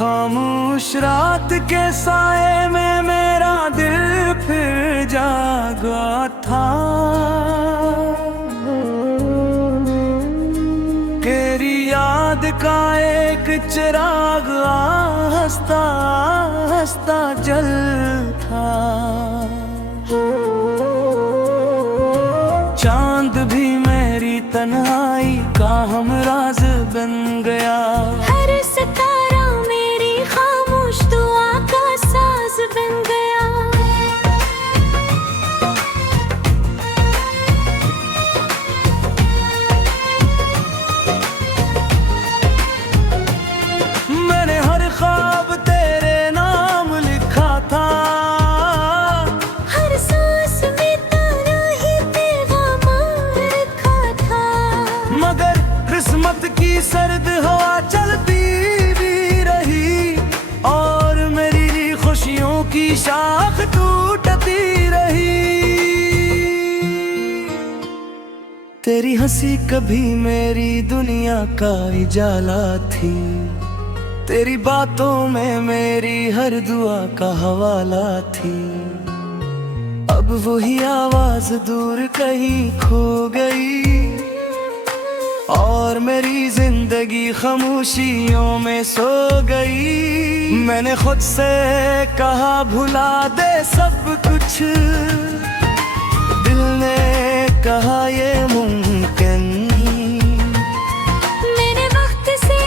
खामोश रात के साए में मेरा दिल फिर जागा था। तेरी याद का एक चिराग हंसता हंसता जल था। चांद भी मेरी तन्हाई का हमराज बन गया। हर सितारा मेरी खामोश दुआ का साज बन गया। मैंने हर ख्वाब तेरे नाम लिखा था। हर सांस में तारा ही पैगाम रखा था। मगर किस्मत की सर्द हवा चलती भी रही और मेरी खुशियों की शाख टूटती रही। तेरी हंसी कभी मेरी दुनिया का उजाला थी। तेरी बातों में मेरी हर दुआ का हवाला थी। अब वही आवाज दूर कहीं खो गई और मेरी जिंदगी खामोशियों में सो गई। मैंने खुद से कहा भुला दे सब कुछ। दिल ने कहा ये मुमकिन नहीं। मैंने वक्त से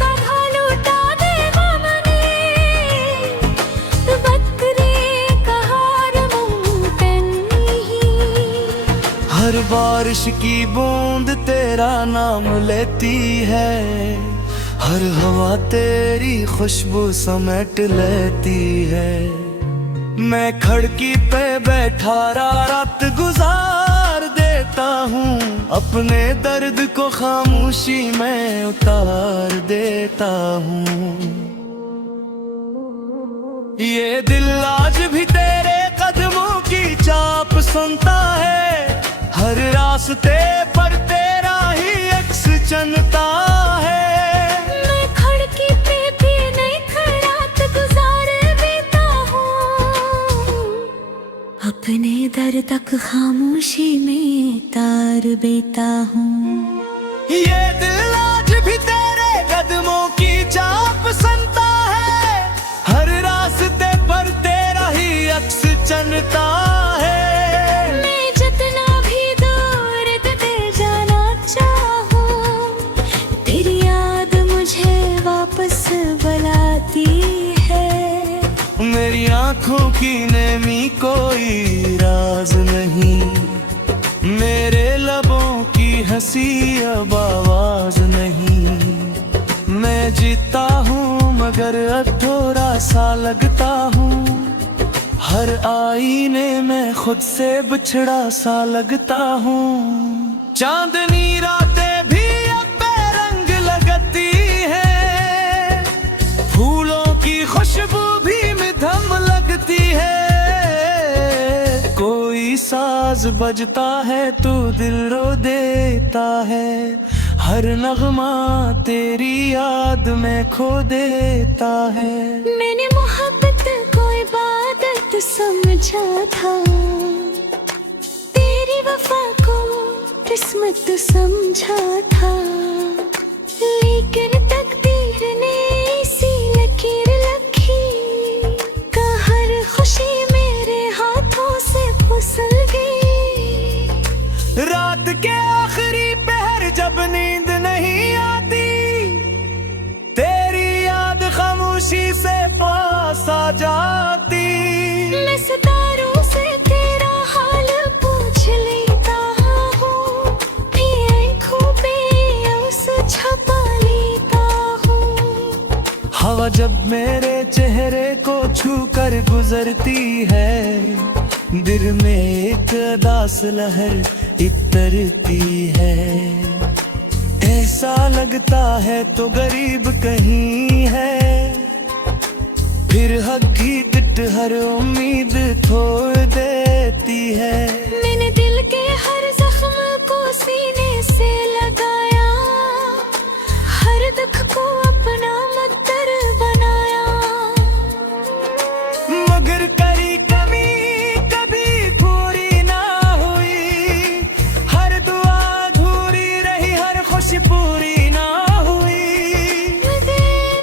कहा लौटा दे मामने। वक्त ने कहा मुमकिन नहीं। हर बारिश की बूंद तेरा नाम लेती है। हर हवा तेरी खुशबू समेट लेती है। मैं खिड़की पे बैठा रात गुजार देता हूँ। अपने दर्द को खामोशी में उतार देता हूँ। ये दिल आज भी तेरे कदमों की चाप सुनता है। हर रास्ते पर तेरा ही अक्स चलता है। मैं खिड़की पे भी नहीं खड़ा तो गुजार देता हूँ। अपने दर तक खामोशी में तार देता हूँ। ये दिल आज भी तेरे कदमों की चाप सुनता है। हर रास्ते पर तेरा ही अक्स चलता है। मेरी आँखों की नेमी कोई राज नहीं। मेरे लबों की हंसी अब आवाज नहीं। मैं जीता हूँ मगर अधूरा सा लगता हूँ। हर आईने में खुद से बिछड़ा सा लगता हूँ। चांदनी रातें भी अब बेरंग लगती है। फूलों की खुशबू भी दम लगती है। कोई साज बजता है तो दिल रो देता है। हर नगमा तेरी याद में खो देता है। मैंने मोहब्बत को इबादत समझा था। तेरी वफा को किस्मत समझा था। लेकिन तकदीर ने इसी लकीर फिसल गई। रात के आखिरी पहर जब नींद नहीं आती। तेरी याद खामोशी से पास आ जाती। मैं सितारों से तेरा हाल पूछ लेता हूँ। आँखों पे उस छपा लेता हूँ। हवा जब मेरे चेहरे को छू कर गुजरती है। दिल में एक उदास लहर इतरती है। ऐसा लगता है तो गरीब कहीं है। फिर हकीकत हर उम्मीद छोड़ देती है। मैंने दिल के हर जख्म को सीने से लगाया। हर दुख को अपना मुत्तर बनाया। पूरी ना हुई।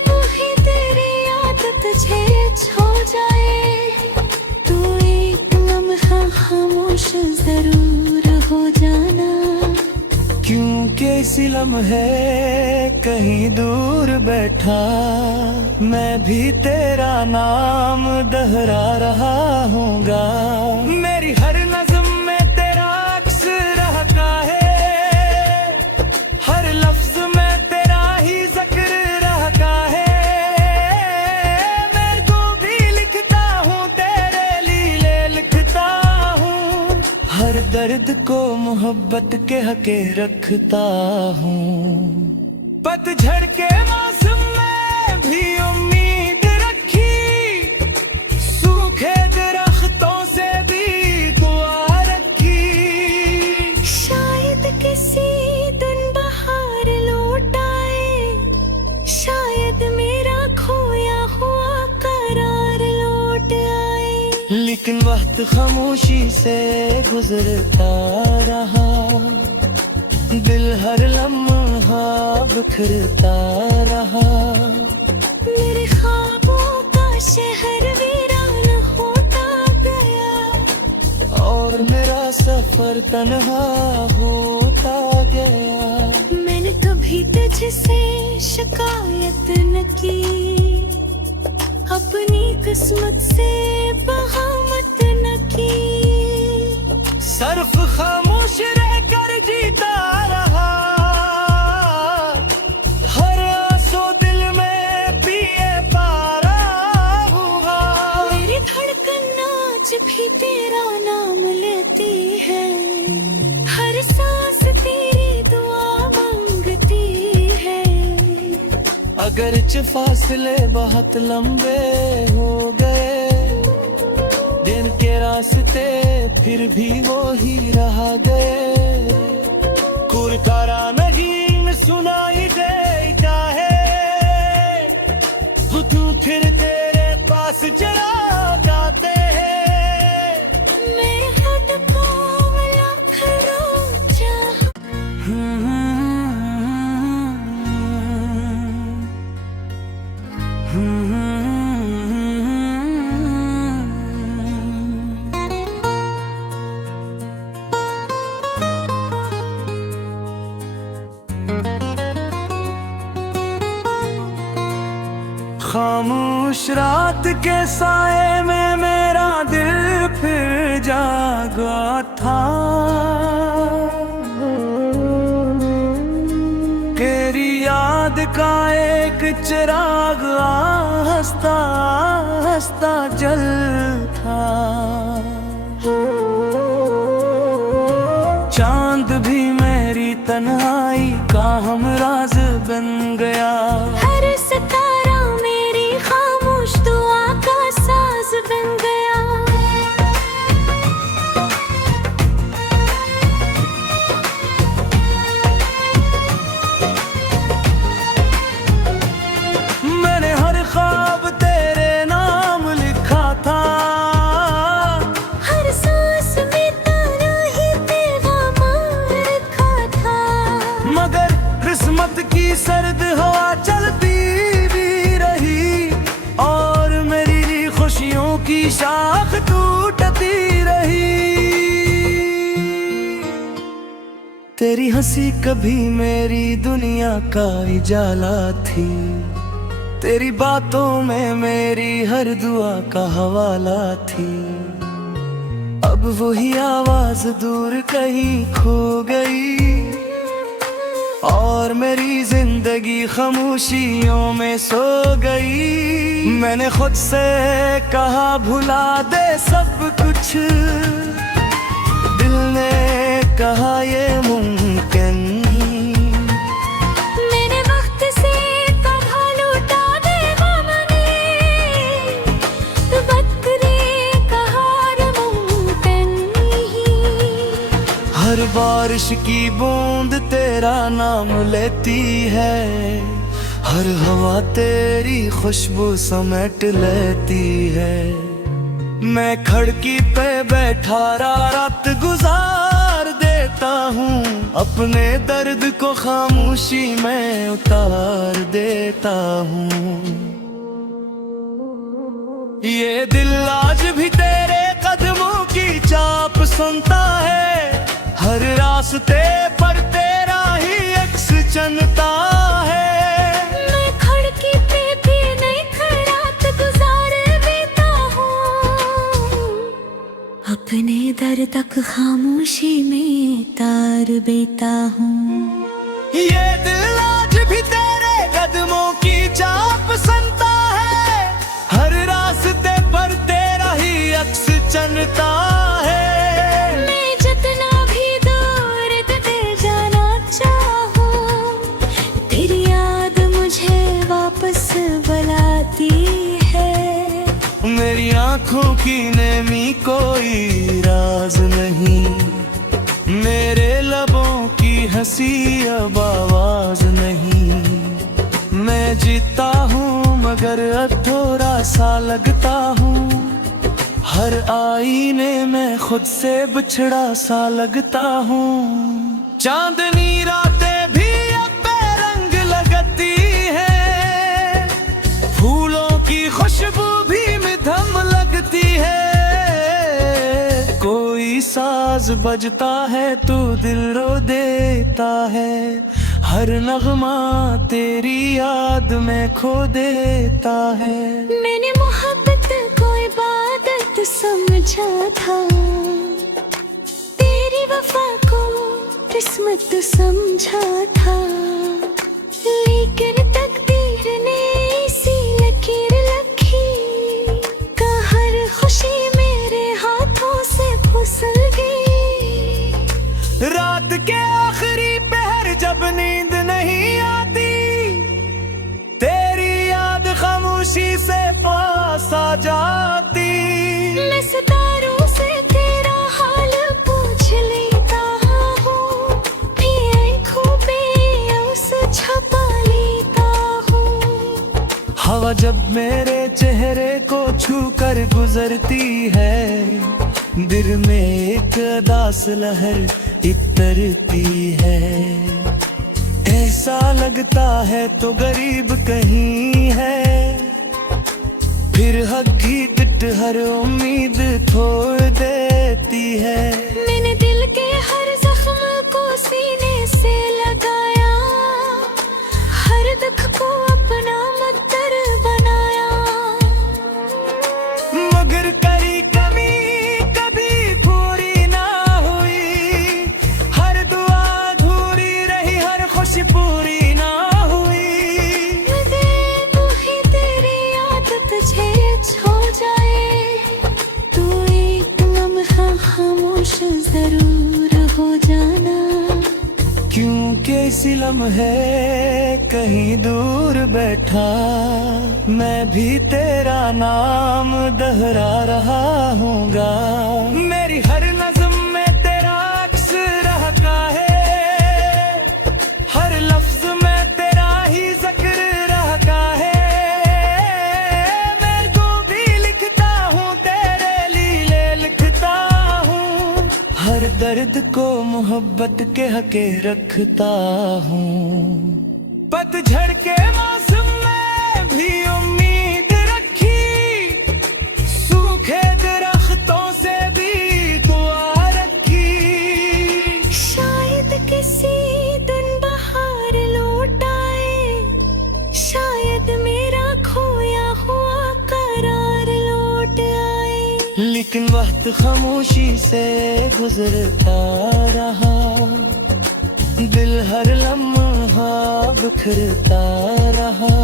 वही तेरी याद तुझे छो जाए, तू एक लम्हा खामोश जरूर हो जाना। क्योंकि इसी लम्हे कहीं दूर बैठा मैं भी तेरा नाम दोहरा रहा हूँगा। मेरी हर नज़्म में तेरा अक्स रहता है, हर लफ्ज में तेरा ही जिक्र रहता है। मैं तो भी लिखता हूँ तेरे लिए लिखता हूँ, हर दर्द को मोहब्बत के हके रखता हूँ। पतझड़ के मौसम में भी उम्मीद रखी, सूखे दरख्तों से भी दुआ रखी। शायद किसी दिन बहार लौट आए, शायद मेरा खोया हुआ करार लौट आए। लेकिन वक्त खामोशी से गुजरता रहा, दिल हर लम्हा बिखरता रहा। मेरे ख्वाबों का शहर वीरान होता गया, और मेरा सफर तन्हा होता गया। मैंने कभी तुझसे शिकायत न की, अपनी किस्मत से बगावत न की। सर्फ खामोश रहकर जीता रहा, हर आंसू दिल में पिए पा रहा हुआ। मेरी धड़कन आज भी तेरा नाम लेती है, हर सांस तेरी दुआ मांगती है। अगरचे फासले बहुत लंबे हो गए, दिन के रास्ते फिर भी वो ही रह गए। कुरकारा नहीं सुनाई देता है, तू फिर तेरे पास जरा गाते हैं। मैं हद पाँव लाख रोजा, खामोश रात के साए में मेरा दिल फिर जागा था। तेरी याद का एक चिराग हंसता हंसता जल था। चांद भी मेरी तन्हाई का हमराज बन गया। हर सितारा मेरी खामोश दुआ का साज बन गया। मैंने हर ख्वाब तेरे नाम लिखा था, हर सांस में तेरा ही पैगाम रखा था। मगर किस्मत की सर्द हवा चलती भी रही, और मेरी खुशियों की शाख टूटती रही। तेरी हंसी कभी मेरी दुनिया का उजाला थी, तेरी बातों में मेरी हर दुआ का हवाला थी। अब वही आवाज दूर कहीं खो गई, और मेरी जिंदगी खामोशियों में सो गई। मैंने खुद से कहा भुला दे सब कुछ, दिल ने कहा ये मुमकिन नहीं। मैंने वक्त से कहा लौटा दे गम ने, वक्त ने कहा रे मुमकिन नहीं। हर बारिश की बूंद तेरा नाम लेती है, हर हवा तेरी खुशबू समेट लेती है। मैं खिड़की पे बैठा रात गुजार देता हूँ, अपने दर्द को खामोशी में उतार देता हूँ। ये दिल आज भी तेरे कदमों की चाप सुनता है, हर रास्ते पर तेरा ही अक्स चलता है। मैं खिड़की पे भी नहीं रात गुजार देता हूँ, अपने दर तक खामोशी में तार देता हूँ। ये दिल आज भी तेरे कदमों की चाप सुनता है, हर रास्ते पर तेरा ही अक्स चलता है। मैं जितना भी दूर दिल जाना चाहूँ, तेरी याद मुझे वापस बुलाती है। मेरी आँखों की नेमी कोई राज नहीं, मेरे लबों की हंसी अब आवाज नहीं। मैं जीता हूँ मगर अधूरा सा लगता हूँ, हर आईने में खुद से बिछड़ा सा लगता हूँ। चांदनी रातें भी अब बेरंग लगती है, फूलों की खुशबू भी मधुम लगती है। कोई साज बजता है तो दिल रो देता है, हर नगमा तेरी याद में खो देता है। मैंने मोहब्बत को इबादत समझा था, तेरी वफा को किस्मत समझा था, लेकिन तकदीर ने इसी लकीर रखी, हर खुशी मेरे हाथों से फिसल गई। रात के आखिरी पहर जब नींद नहीं आती, तेरी याद खामोशी से पास आ जाती। मैं सितारों से तेरा हाल पूछ लेता हूँ, भी आँखों पे उस छपा लेता हूँ। हवा जब मेरे चेहरे को छू कर गुजरती है, दिल में एक उदास लहर इतरती है। ऐसा लगता है तो गरीब कहीं है, फिर हकीकत हर उम्मीद छोड़ देती है। मैंने दिल के हर जख्म को सीने से लगाया, हर दुख को अपना मुद्दर बनाया, मगर करी कमी कभी पूरी ना हुई, हर दुआ अधूरी रही, हर खुशी पूरी ना हुई। मैं ही तेरी याद तुझे छो जाए, तू एक लम्हा खामोश जरूर हो जाना। क्योंकि इसी लम्हे कहीं दूर बैठा, मैं भी तेरा नाम दोहरा रहा हूँगा। मेरी हर नज़्म में तेरा अक्स रहता है, हर लफ्ज में तेरा ही जिक्र रहता है। मैं जो भी लिखता हूँ तेरे लिए लिखता हूँ, हर दर्द को मोहब्बत के हके रखता हूँ। पतझड़ के मौसम में भी उम्मीद रखी, सूखे दरख्तों से भी दुआ रखी। शायद किसी दिन बहार लौट आए, शायद मेरा खोया हुआ करार लौट आए। लेकिन वक्त खामोशी से गुजरता रहा, दिल हर लम्हा बिखरता रहा।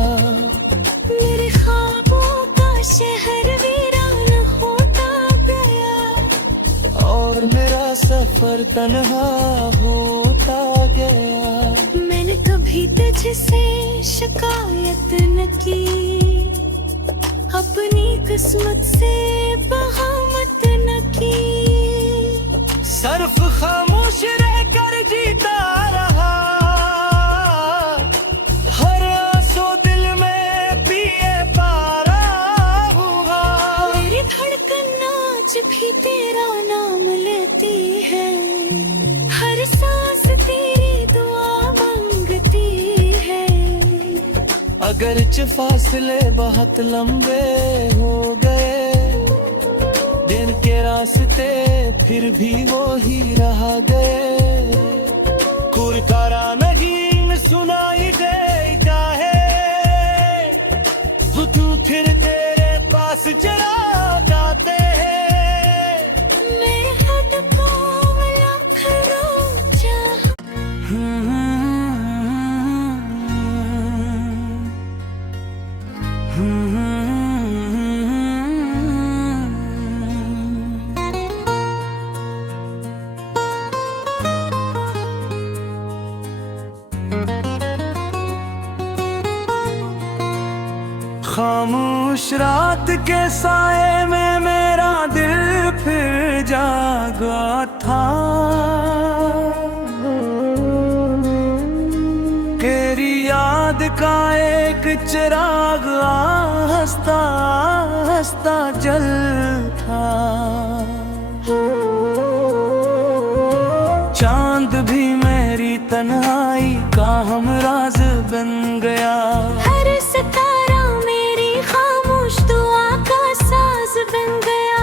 मेरे ख्वाबों का शहर वीरान होता गया, और मेरा सफर तन्हा होता गया। मैंने कभी तुझसे शिकायत न की, अपनी किस्मत से बहामत न की। सिर्फ खामोश रहकर जीता रहा, हर आंसू दिल में पिए पा रहा हुआ। मेरी धड़कन अगरचे फासले बहुत लंबे हो गए, दिन के रास्ते फिर भी वो ही रह गए। कुरकारा नहीं सुनाई दे चाहे तू फिर तेरे पास जरा जाते हैं। मेरे हाथ पाँव लाख रोजा खामोश रात के साए में मेरा दिल फिर जागा था। तेरी याद का एक चिराग हंसता हंसता जल था। चांद भी मेरी तन्हाई का हमराज बन गया। हर सितारा मेरी खामोश दुआ का साज बन गया।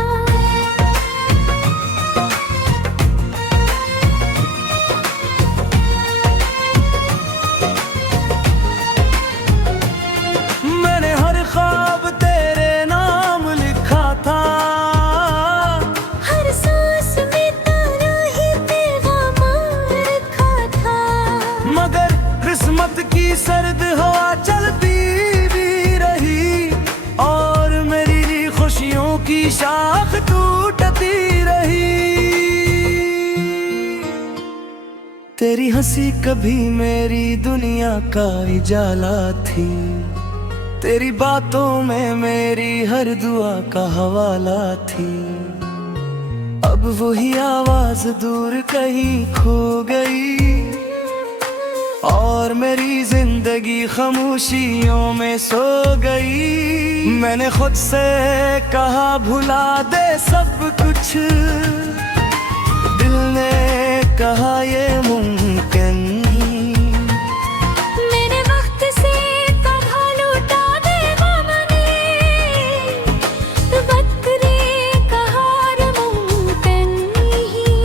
मैंने हर ख्वाब तेरे नाम लिखा था। हर सांस में तारा ही पैगाम रखा था। मगर किस्मत की सर्द हवा चलती भी रही और मेरी खुशियों की शाख टूटती रही। तेरी हंसी कभी मेरी दुनिया का उजाला थी। तेरी बातों में मेरी हर दुआ का हवाला थी। अब वही आवाज दूर कहीं खो गई और मेरी जिंदगी खामोशियों में सो गई। मैंने खुद से कहा भुला दे सब कुछ, दिल ने कहा ये मुमकिन नहीं। मेरे वक्त से कहा लूटा दे मामने, वक्त ने कहा मुमकिन नहीं।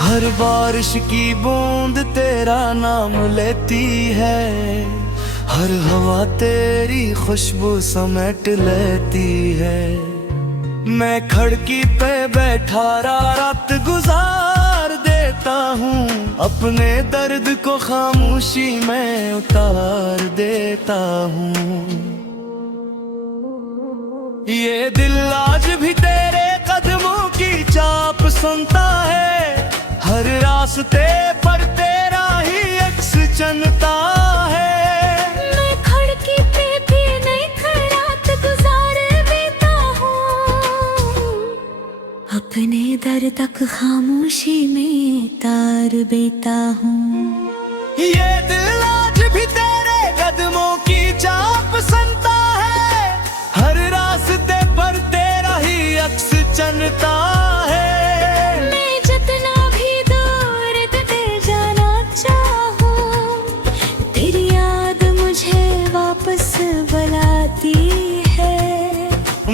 हर बारिश की बूंद तेरा नाम लेती है, हर हवा तेरी खुशबू समेट लेती है। मैं खिड़की पे बैठा रात गुजार देता हूँ, अपने दर्द को खामोशी में उतार देता हूँ। ये दिल आज भी तेरे कदमों की चाप सुनता है, हर रास्ते पर तेरा ही अक्स चलता है। मैं खिड़की पे भी नहीं खड़ात गुजार देता हूँ, अपने दर तक खामोशी में तार देता हूँ। ये दिल आज भी तेरे कदमों की चाप सुनता है, हर रास्ते पर तेरा ही अक्स चलता है।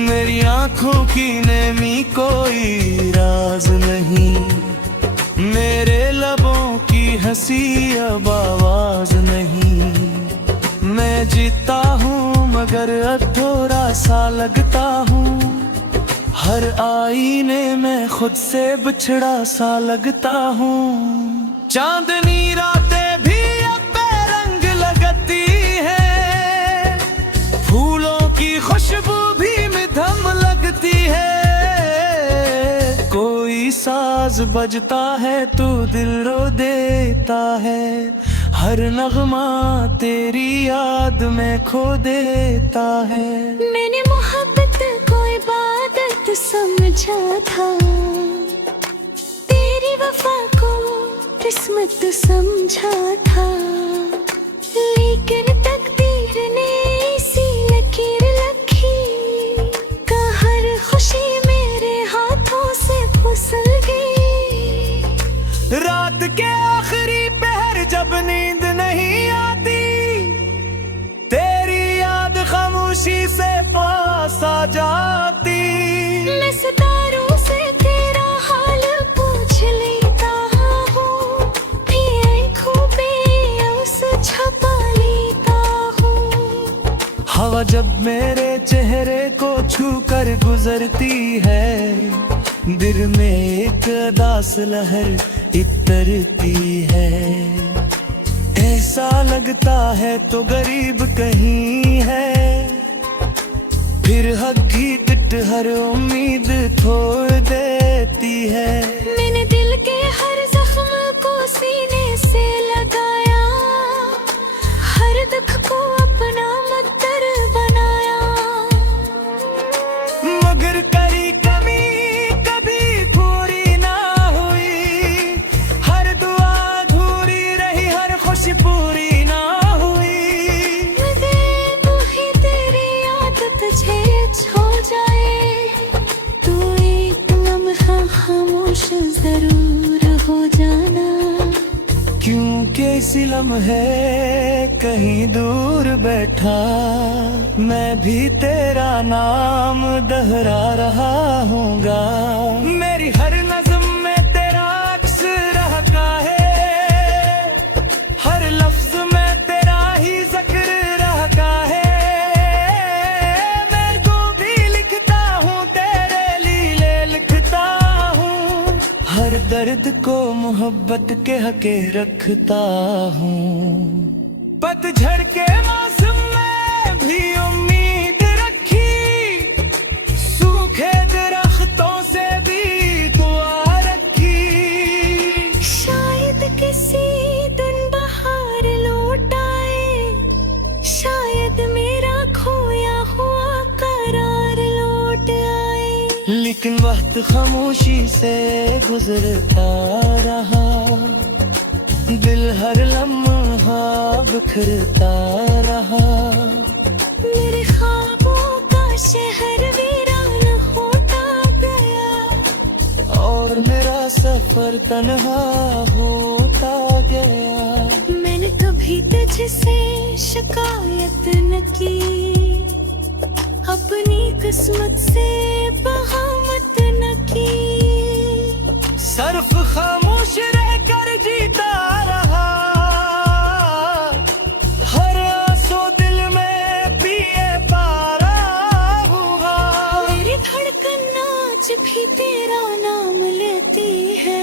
मेरी आँखों की नेमी कोई राज नहीं, मेरे लबों की हंसी अब आवाज नहीं। मैं जीता हूँ मगर अधूरा सा लगता हूँ, हर आईने में खुद से बिछड़ा सा लगता हूँ। चांदनी रातें भी अब बेरंग लगती है, फूलों की खुशबू भी मिधम लगती है। कोई साज बजता है तो दिल रो देता है, हर नगमा तेरी याद में खो देता है। मैंने मोहब्बत को इबादत समझा था, तेरी वफा को किस्मत समझा था। लेकिन तकदीर ने इसी लकीर लखी का हर खुशी मेरे हाथों से फिसल गई। रात के आखिरी पहर जब नींद नहीं आती, जब मेरे चेहरे को छू कर गुजरती है, दिल में एक उदास लहर इतरती है। ऐसा लगता है तो गरीब कहीं है, फिर हकीकत हर उम्मीद छोड़ देती है। मैंने दिल के हर जख्म को सीने से लगाया, हर दुख को अपना मुत्तर बनाया। मगर करी कमी कभी पूरी ना हुई, हर दुआ अधूरी रही, हर खुशी पूरी ना हुई। मैं ही तेरी याद तुझे छो जाए, तू एक लम्हा खामोश जरूर हो जाना। क्योंकि इस लम्हे कहीं दूर बैठा, मैं भी तेरा नाम दोहरा रहा हूँगा। मेरी हर नज़्म में तेरा अक्स रहता है, हर लफ्ज में तेरा ही जिक्र रहता है। मैं जो भी लिखता हूँ तेरे लिए लिखता हूँ, हर दर्द को मोहब्बत के हके रखता हूँ। पतझड़ के मौसम में भी उम्मीद रखी, सूखे दरख्तों से भी दुआ रखी। शायद किसी दिन बहार लौट आए, शायद मेरा खोया हुआ करार लौट आए। लेकिन वक्त खामोशी से गुजरता रहा, दिल हर लम्हा बिखरता रहा। मेरे ख्वाबों का शहर वीरान होता गया, और मेरा सफर तन्हा होता गया। मैंने कभी तुझसे शिकायत न की, अपनी किस्मत से बगावत न की। सिर्फ खामोश रहकर जीता रहा, हर आंसू दिल में पिए पारा हुआ। मेरी धड़कन आज भी तेरा नाम लेती है,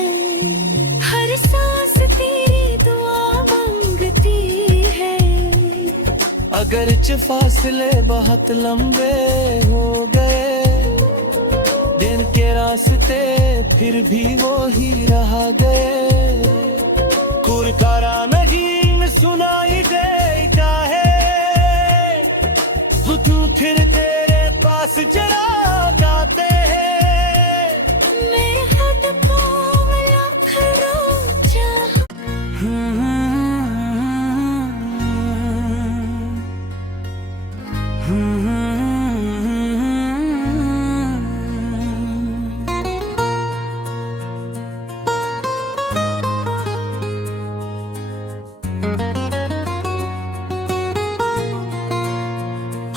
हर सांस तेरी दुआ मांगती है। अगरचे फासले बहुत लंबे हो गए, दिन के रास्ते फिर भी वो ही रह गए। कुरकारा नहीं सुनाई देता है, तू फिर तेरे पास जरा गाते हैं। मेरे हाथ पाँव लाख रोजा,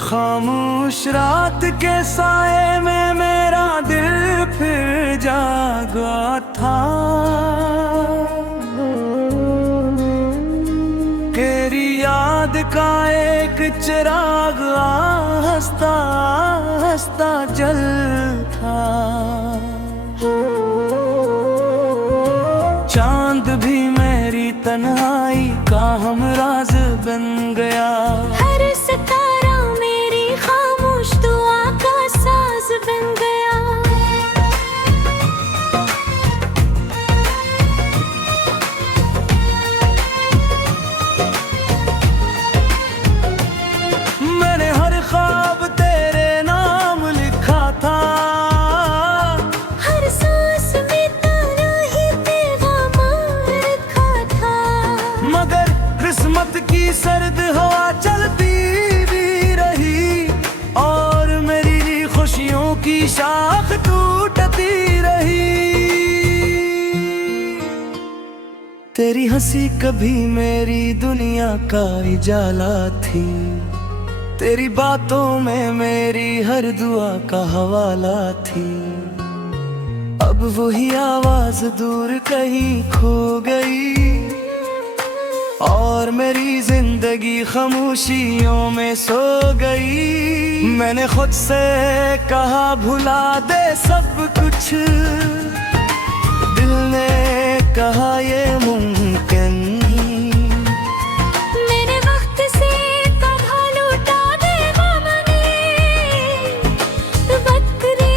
खामोश रात के साए में मेरा दिल फिर जागा था। तेरी याद का एक चिराग हंसता हंसता जल था। चांद भी मेरी तन्हाई का हमराज बन गया। हर सितारा मेरी खामोश दुआ का साज बन गया। मैंने हर ख्वाब तेरे नाम लिखा था, हर सांस में तेरा ही पैगाम रखा था। मगर किस्मत की सर्द हवा चलती भी रही, और मेरी खुशियों की शाख टूटती रही। तेरी हंसी कभी मेरी दुनिया का उजाला थी, तेरी बातों में मेरी हर दुआ का हवाला थी। अब वही आवाज दूर कहीं खो गई, और मेरी जिंदगी खामोशियों में सो गई। मैंने खुद से कहा भुला दे सब कुछ, दिल ने कहा ये मुमकिन नहीं। मैंने वक्त से कहा लौटा दे मामने, वक्त ने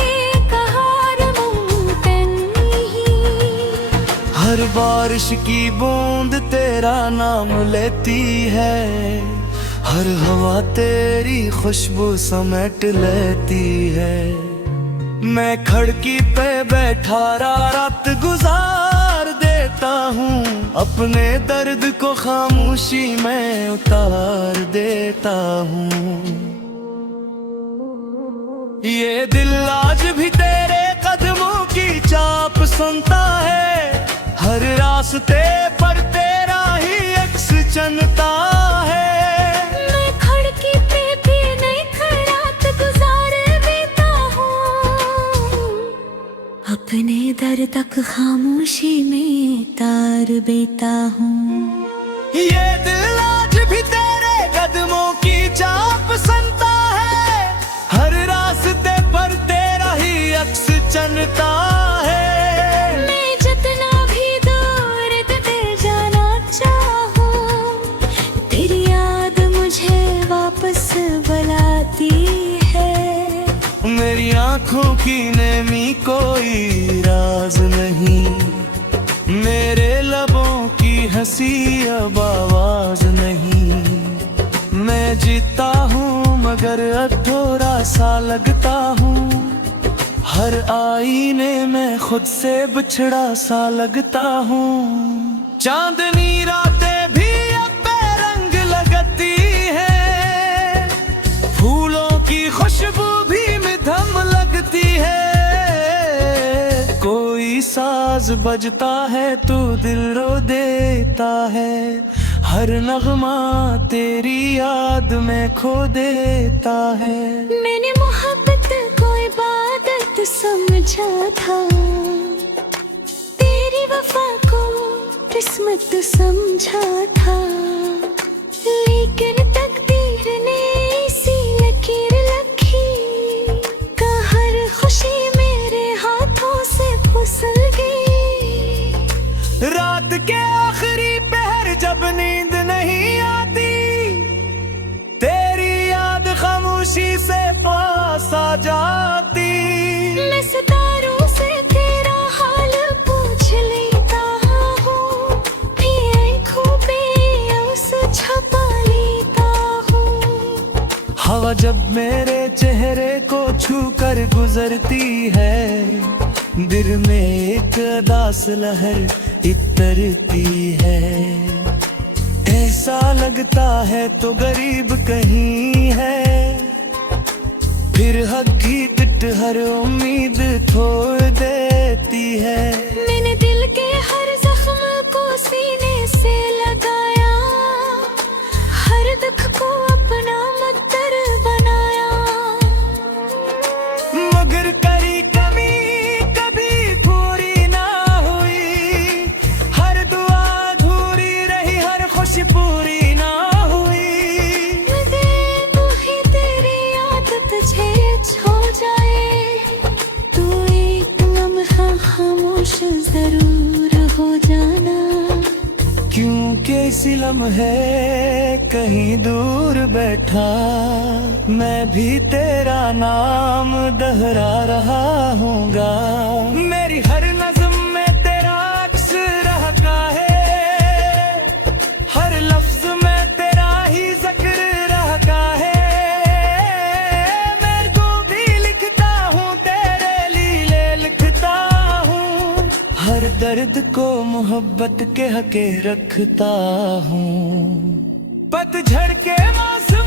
कहा ये मुमकिन नहीं। हर बारिश की बूंद तेरा नाम लेती है, हर हवा तेरी खुशबू समेट लेती है। मैं खिड़की पे बैठा रात गुजार देता हूँ, अपने दर्द को खामोशी में उतार देता हूँ। ये दिल आज भी तेरे कदमों की चाप सुनता है, हर रास्ते पर तेरा ही अक्स चलता है। मैं खिड़की पे भी नहीं खड़ा गुजार देता हूँ, अपने दर तक खामोशी में तार देता हूँ। ये दिल आज भी तेरे कदमों की चाप सुनता है, हर रास्ते पर तेरा ही अक्स चलता है। मैं जितना भी दूर तुझे जाना चाहूँ, तेरी याद मुझे वापस बुलाती है। मेरी आंखों की नेमी कोई राज नहीं, मेरे लबों की हंसी अब आवाज नहीं। मैं जीता हूँ मगर अधूरा सा लगता हूँ, हर आईने में खुद से बिछड़ा सा लगता हूँ। चांदनी रातें भी अब बेरंग लगती है, फूलों की खुशबू भी मधुम लगती है। कोई साज बजता है तो दिल रो देता है, हर नगमा तेरी याद में खो देता है। मैंने मोहब्बत को इबादत समझा था, तेरी वफा को किस्मत समझा था। लेकिन तकदीर ने इसी लकीर लिखी, हर खुशी मेरे हाथों से फिसल गई। रात के आखिरी पहर जब नींद नहीं आती, तेरी याद खामोशी से पास आ जाती। मैं सितारों से तेरा हाल पूछ लेता हूँ, भी आँखों पे उसे छुपा लेता हूँ। हवा जब मेरे चेहरे को छू कर गुजरती है, दिल में एक उदास लहर इतरती है। ऐसा लगता है तो गरीब कहीं है, फिर हकी तिट हर उम्मीद छोड़ देती है। मैंने दिल के हर जख्म को सीने से लगाया, हर दुख को अपना मुद्दर बनाया। मगर करी कमी कभी पूरी ना हुई, हर दुआ अधूरी रही, हर खुशी पूरी ना हुई। तू ही तेरी आदत तुझे छो जाए, तू एक लम्हा खामोश जरूर हो जाना। क्योंकि इसी लम्हे कहीं दूर बैठा, मैं भी तेरा नाम दोहरा रहा हूँगा। मेरी हर नज़्म में तेरा अक्स रहता है, हर लफ्ज में तेरा ही जिक्र रहता है। मैं जो भी लिखता हूँ तेरे लिए लिखता हूँ, हर दर्द को मोहब्बत के हके रखता हूँ। पतझड़ के मौसम